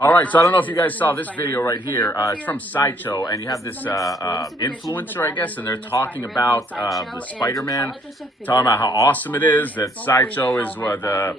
All right, so I don't know if you guys saw this video right here. It's from Sideshow, and you have this influencer, I guess, and they're talking about the Spider-Man, talking about how awesome it is, that Sideshow is the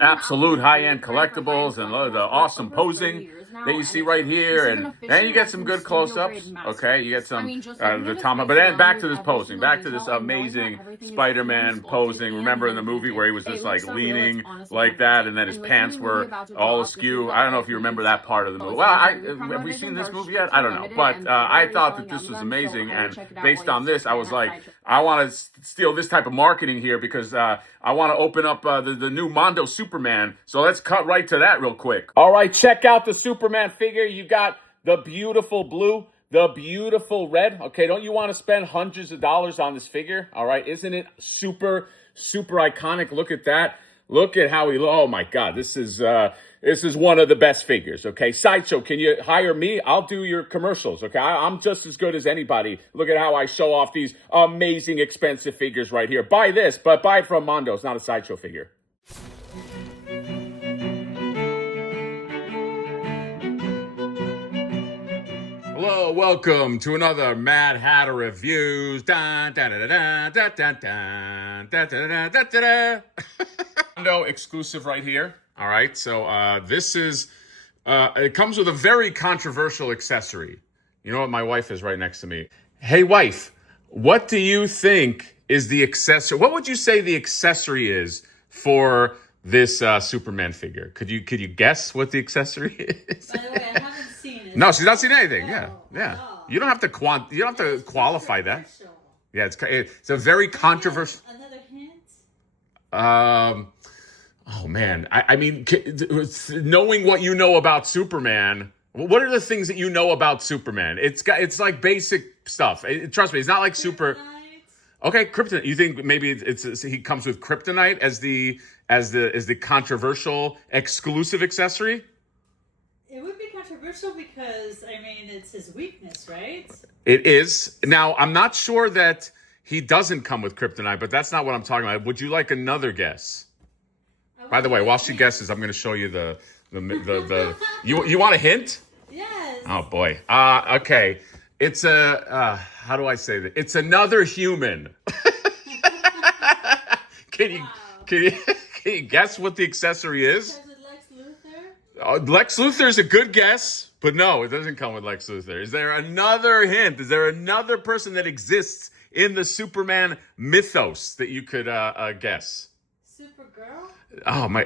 absolute high-end collectibles and the awesome posing that you see right here, and you get some good close-ups. Okay, you get some the Tom, but then back to this posing, back to this amazing Spider-Man posing. Remember in the movie where he was just like leaning like that, and then his pants were all askew. I don't know if you remember that part of the movie. Well, have we seen this movie yet? I don't know, but I thought that this was amazing, and based on this, I was like, I want to steal this type of marketing here because I want to open up the new Mondo Superman. So let's cut right to that real quick. All right, check out the Superman figure. You got the beautiful blue, the beautiful red. Okay, don't you want to spend hundreds of dollars on this figure? All right, isn't it super, super iconic? Look at that. Look at how he, oh my God, this is one of the best figures, okay? Sideshow, can you hire me? I'll do your commercials, okay? I'm just as good as anybody. Look at how I show off these amazing, expensive figures right here. Buy this, but buy it from Mondo. It's not a Sideshow figure. Hello, welcome to another Mad Hatter Reviews. Dun, dun, dun, dun, dun, dun, dun, dun, dun, dun, dun, dun. Mondo exclusive right here. All right, so this is, it comes with a very controversial accessory. You know what? My wife is right next to me. Hey, wife, what do you think is the accessory? What would you say the accessory is for this Superman figure? Could you guess what the accessory is? By the way, I haven't seen it. No, she's not seen anything. Yeah. Oh. You don't have to qualify that. Yeah, it's a very controversial. Another hint? Oh man, I mean, knowing what you know about Superman, what are the things that you know about Superman? It's like basic stuff. Trust me, it's not like super. Okay, kryptonite. You think maybe he comes with kryptonite as the controversial exclusive accessory? It would be controversial because I mean it's his weakness, right? It is. Now I'm not sure that he doesn't come with kryptonite, but that's not what I'm talking about. Would you like another guess? By the way, while she guesses, I'm going to show you the you want a hint? Yes. Oh boy. Okay. It's how do I say that? It's another human. Can you guess what the accessory is? Lex Luthor? Lex Luthor is a good guess, but no, it doesn't come with Lex Luthor. Is there another hint? Is there another person that exists in the Superman mythos that you could guess? Supergirl? Oh my!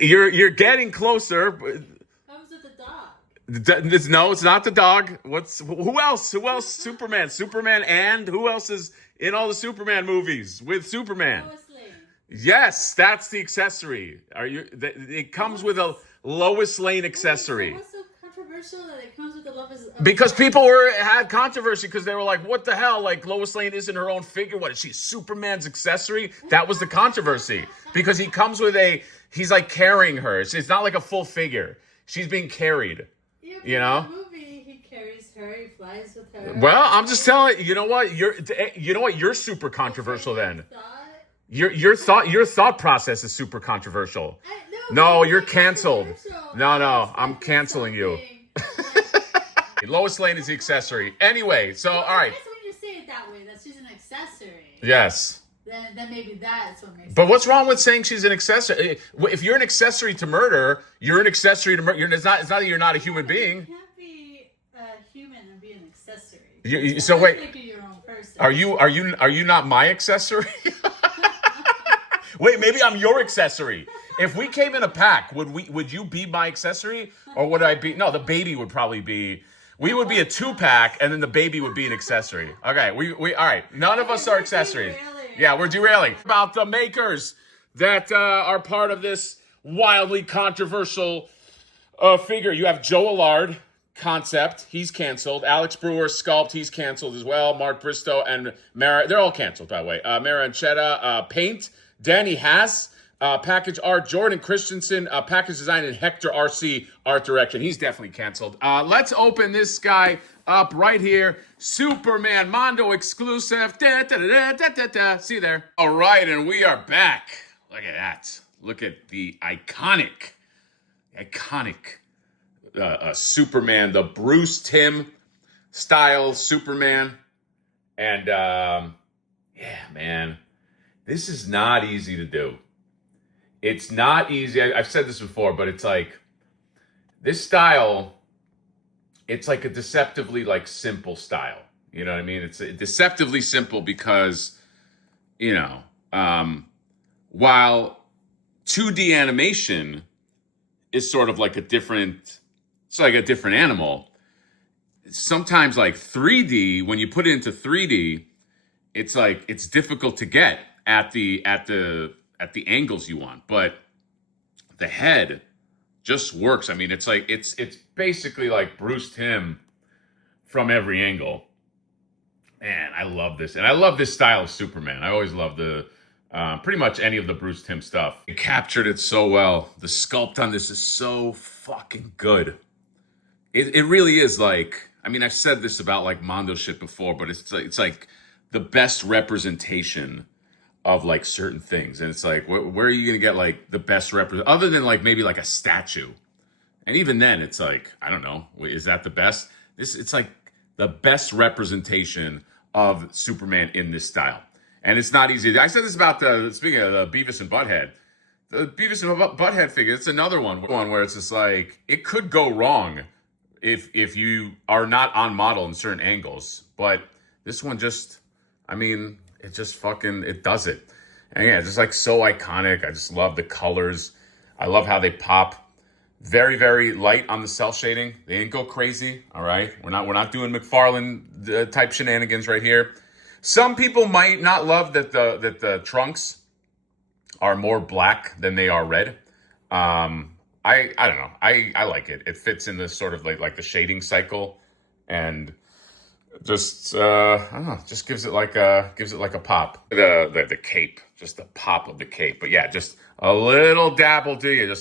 You're getting closer. Comes with the dog. No, it's not the dog. Who else? Who else? Superman, and who else is in all the Superman movies with Superman? Lois Lane. Yes, that's the accessory. It comes with a Lois Lane accessory. What's so controversial that it comes with the Lois? Because people had controversy because they were like, "What the hell? Like Lois Lane isn't her own figure. What is she? Superman's accessory?" That was the controversy because he comes with he's like carrying her. It's not like a full figure. She's being carried. Yeah, you know. In the movie, he carries her. He flies with her. Well, I'm just telling you. You know what? You're super controversial then. Your thought process is super controversial. No, you're canceled. No, I'm canceling you. Lois Lane is the accessory. Anyway, so all right. I guess when you say it that way, that she's an accessory. Yes. Then maybe that's what makes. But what's wrong with saying she's an accessory? If you're an accessory to murder, you're an accessory to murder. It's not that you're not a human being. You can't be a human and be an accessory. So wait. Like you're your own person. Are you not my accessory? Wait, maybe I'm your accessory. If we came in a pack, would you be my accessory, or would I be? No, the baby would probably be. We would be a 2-pack, and then the baby would be an accessory. Okay, we all right. None of us are accessories. Yeah, we're derailing. About the makers that are part of this wildly controversial figure. You have Joe Allard, Concept. He's canceled. Alex Brewer, Sculpt. He's canceled as well. Mark Bristow and Mara. They're all canceled, by the way. Mara Anchetta, Paint. Danny Haas. Package art, Jordan Christensen, package design, and Hector RC, art direction. He's definitely canceled. Let's open this guy up right here. Superman Mondo exclusive. Da, da, da, da, da, da. See you there. All right, and we are back. Look at that. Look at the iconic Superman, the Bruce Timm style Superman. And yeah, man, this is not easy to do. It's not easy. I've said this before, but it's like this style, it's like a deceptively like simple style. You know what I mean? It's deceptively simple because, you know, while 2D animation is sort of like it's like a different animal. Sometimes like 3D, when you put it into 3D, it's like it's difficult to get at the angles you want. But the head just works. I mean, it's like it's basically like Bruce Timm from every angle. Man, I love this, and I love this style of Superman. I always love the pretty much any of the Bruce Timm stuff. It captured it so well. The sculpt on this is so fucking good. It really is like, I mean, I've said this about like Mondo shit before, but it's like the best representation of like certain things, and it's like where are you gonna get like the best other than like maybe like a statue, and even then it's like I don't know, is that the best? It's like the best representation of Superman in this style, and it's not easy. I said this about speaking of the Beavis and Butthead. The Beavis and Butthead figure, it's another one where it's just like it could go wrong if you are not on model in certain angles. But this one just, I mean, it just fucking, it does it. And yeah, it's just like so iconic. I just love the colors. I love how they pop. Very, very light on the cell shading. They didn't go crazy, all right? We're not doing McFarlane type shenanigans right here. Some people might not love that the trunks are more black than they are red. I don't know. I like it. It fits in this sort of like the shading cycle, and just I don't know, just gives it like a pop. The cape, just the pop of the cape. But yeah, just a little dab will do you.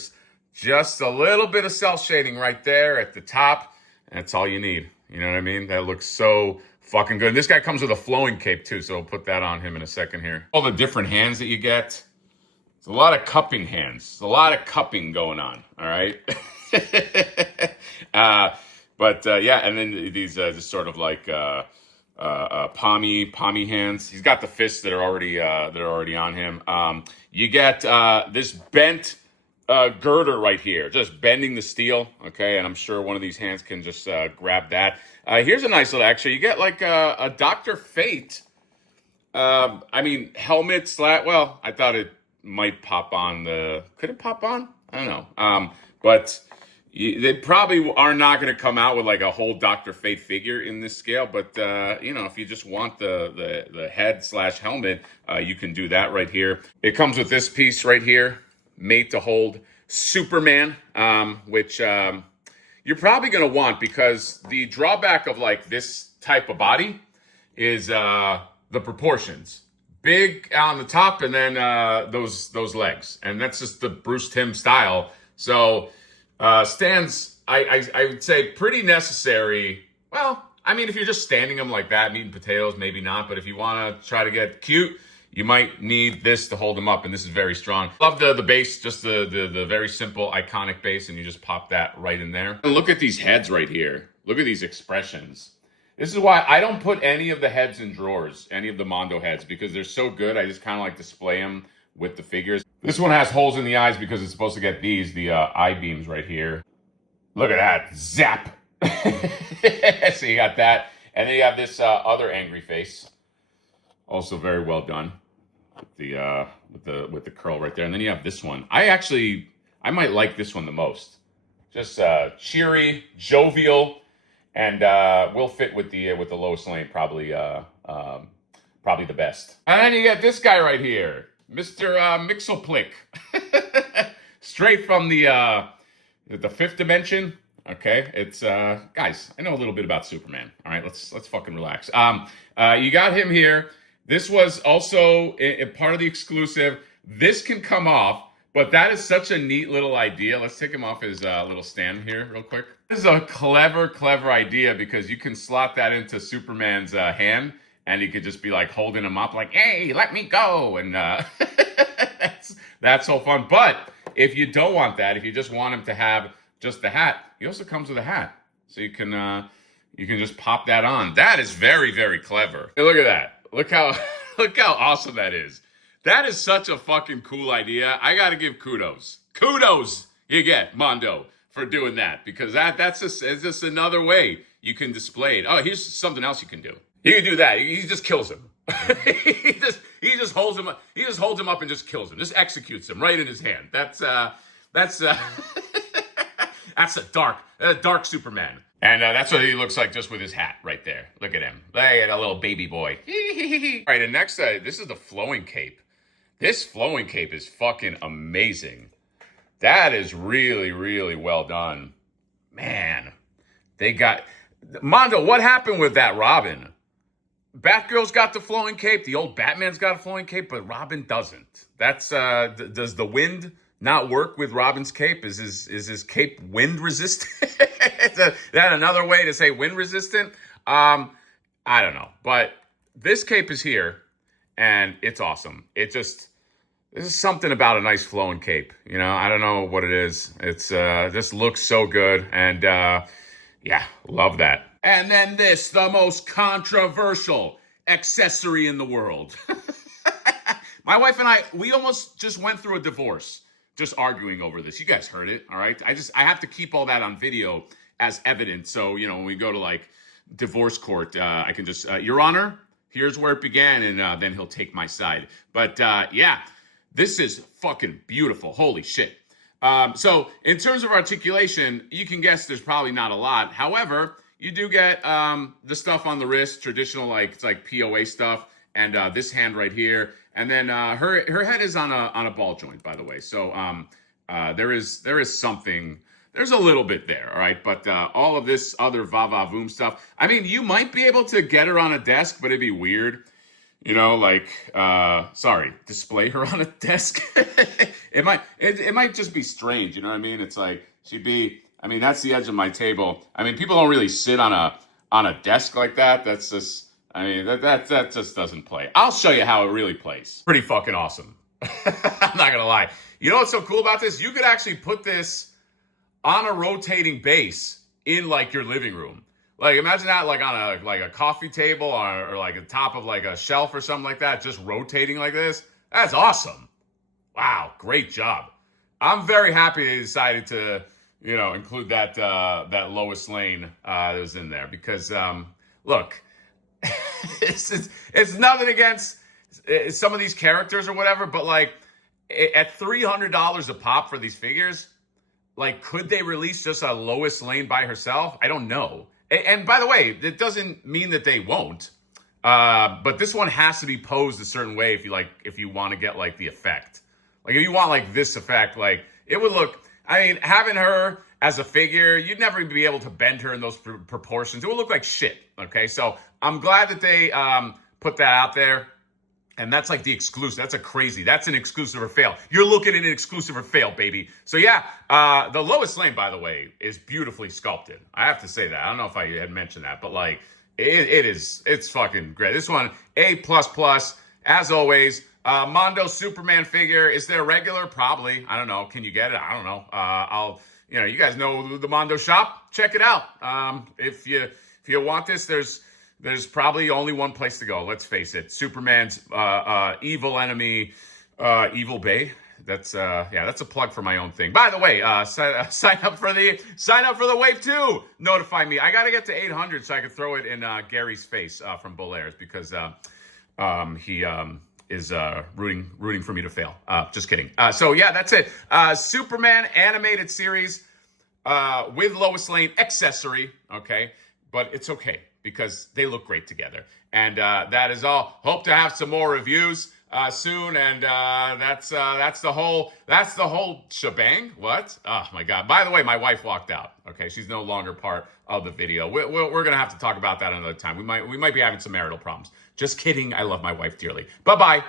Just a little bit of cell shading right there at the top. And that's all you need. You know what I mean? That looks so fucking good. And this guy comes with a flowing cape too, so we'll put that on him in a second here. All the different hands that you get. It's a lot of cupping hands. It's a lot of cupping going on. All right. Yeah, and then these just sort of like palmy hands. He's got the fists that are already on him. You get this bent girder right here, just bending the steel. Okay, and I'm sure one of these hands can just grab that. Here's a nice little extra. You get like a Dr. Fate. I mean, helmet well, I thought it might pop on could it pop on? I don't know. But they probably are not going to come out with like a whole Dr. Fate figure in this scale. But, you know, if you just want the head / helmet, you can do that right here. It comes with this piece right here, made to hold Superman, which you're probably going to want, because the drawback of like this type of body is the proportions. Big on the top, and then those legs, and that's just the Bruce Timm style. So stands, I would say, pretty necessary. Well, I mean, if you're just standing them like that, eating potatoes, maybe not. But if you want to try to get cute, you might need this to hold them up, and this is very strong. Love the base, just the very simple, iconic base, and you just pop that right in there. And look at these heads right here. Look at these expressions. This is why I don't put any of the heads in drawers, any of the Mondo heads, because they're so good. I just kind of like display them with the figures. This one has holes in the eyes because it's supposed to get the eye beams right here. Look at that. Zap. So you got that. And then you have this other angry face. Also very well done with the curl right there. And then you have this one. I might like this one the most. Just cheery, jovial. And will fit with the Lois Lane probably the best. And then you get this guy right here, Mr. Mixelplick, straight from the fifth dimension. Okay, it's guys, I know a little bit about Superman. All right, let's fucking relax. You got him here. This was also a part of the exclusive. This can come off. But that is such a neat little idea. Let's take him off his little stand here real quick. This is a clever idea, because you can slot that into Superman's hand, and he could just be like holding him up like, hey, let me go. And that's so fun. But if you don't want that, if you just want him to have just the hat. He also comes with a hat, so you can just pop that on. That is very, very clever. Hey, look at that. Look how look how awesome that is. That is such a fucking cool idea. I gotta give kudos. Kudos you get, Mondo, for doing that, because that's just another way you can display it. Oh, here's something else you can do. You can do that. He just kills him. he just holds him up. He just holds him up and just kills him. Just executes him right in his hand. That's that's a dark Superman. And that's what he looks like just with his hat right there. Look at him. Look at a little baby boy. All right, and next, this is the flowing cape. This flowing cape is fucking amazing. That is really, really well done. Man, they got... Mondo, what happened with that Robin? Batgirl's got the flowing cape. The old Batman's got a flowing cape, but Robin doesn't. That's, does the wind not work with Robin's cape? Is his cape wind resistant? Is that another way to say wind resistant? I don't know. But this cape is here, and it's awesome. There's something about a nice flowing cape. You know, I don't know what it is. It's just looks so good, and yeah, love that. And then this, the most controversial accessory in the world. My wife and we almost just went through a divorce, just arguing over this. You guys heard it, all right? I have to keep all that on video as evidence. So, you know, when we go to like divorce court, I can just, Your Honor, here's where it began, and then he'll take my side. But yeah, this is fucking beautiful. Holy shit. So in terms of articulation, you can guess there's probably not a lot. However, you do get the stuff on the wrist, traditional, it's like POA stuff, and this hand right here, and then her head is on a ball joint, by the way. So there is something. There's a little bit there, all right. But all of this other va-va-voom stuff. I mean, you might be able to get her on a desk, but it'd be weird. You know, display her on a desk. it might just be strange. You know what I mean? It's like that's the edge of my table. I mean, people don't really sit on a desk like that. That's just, that just doesn't play. I'll show you how it really plays. Pretty fucking awesome. I'm not gonna lie. You know what's so cool about this? You could actually put this on a rotating base in like your living room. Like, imagine that like on a coffee table or like the top of like a shelf or something like that, just rotating like this. That's awesome. Wow, great job. I'm very happy they decided to, you know, include that Lois Lane that was in there, because look, it's nothing against some of these characters or whatever, but like at $300 a pop for these figures, like, could they release just a Lois Lane by herself? I don't know. And by the way, it doesn't mean that they won't. But this one has to be posed a certain way if you want to get like the effect. Like if you want like this effect, like it would look, I mean, having her as a figure, you'd never be able to bend her in those proportions. It would look like shit. Okay. So I'm glad that they put that out there. And that's like the exclusive. That's an exclusive or fail. You're looking at an exclusive or fail, baby. So yeah, the Lois Lane, by the way, is beautifully sculpted. I have to say that. I don't know if I had mentioned that, but like it's fucking great. This one, A++, as always. Mondo Superman figure. Is there regular? Probably. I don't know. Can you get it? I don't know. You guys know the Mondo shop. Check it out. If you want this, there's probably only one place to go. Let's face it. Superman's evil enemy, Evil Bay. That's a plug for my own thing. By the way, sign up for the Wave 2. Notify me. I got to get to 800 so I can throw it in Gary's face from Bolairs, because he is rooting for me to fail. Just kidding. So yeah, that's it. Superman animated series with Lois Lane accessory. Okay, but it's okay, because they look great together. And that is all. Hope to have some more reviews soon. And that's the whole shebang. What? Oh my God. By the way, my wife walked out. Okay, she's no longer part of the video. We're gonna have to talk about that another time. We might be having some marital problems. Just kidding. I love my wife dearly. Bye-bye.